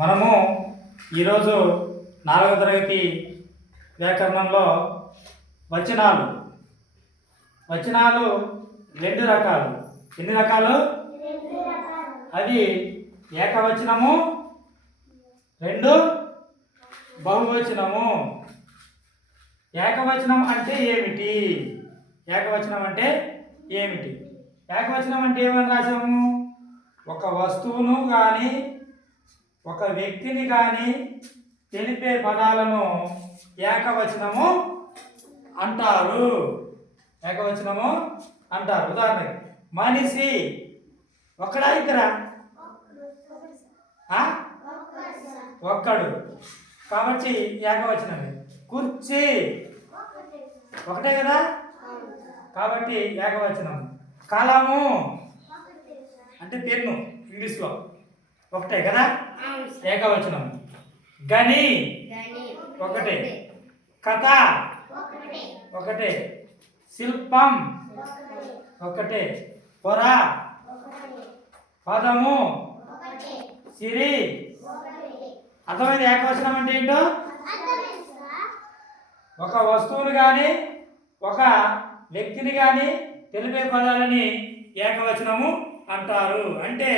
మనము ఈరోజు 4వ తరగతి వ్యాకరణంలో వచనాలు రెండు రకాలు. ఎన్ని రకాలు? అవి ఏకవచనము, రెండు బహువచనము. ఏకవచనం అంటే ఏమిటి? ఏకవచనం అంటే ఏమిటి? ఏకవచనం అంటే ఏమని రాసాము? ఒక వస్తువును కానీ ఒక వ్యక్తిని కానీ తెలిపే పదాలను ఏకవచనము అంటారు. ఏకవచనము అంటారు. ఉదాహరణకి మనిషి ఒకడా ఇద్దరా? ఒక్కడు, కాబట్టి ఏకవచనమే. కుర్చీ ఒకటే కదా, కాబట్టి ఏకవచనం. కలము అంటే పెన్ను ఇంగ్లీష్లో ఒకటే కదా, ఏకవచనం. గని ఒకటే, కథ ఒకటే, శిల్పం ఒకటే, పొర, పదము, సిరి. అర్థమైంది ఏకవచనం అంటే ఏంటో? ఒక వస్తువుని కానీ ఒక వ్యక్తిని కానీ తెలిపే పదాలని ఏకవచనము అంటారు. అంటే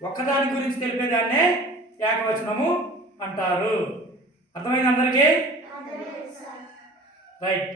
ఒక్కదాని గురించి తెలిపేదాన్నే ఏకవచనము అంటారు. అర్థమైంది అందరికీ? రైట్.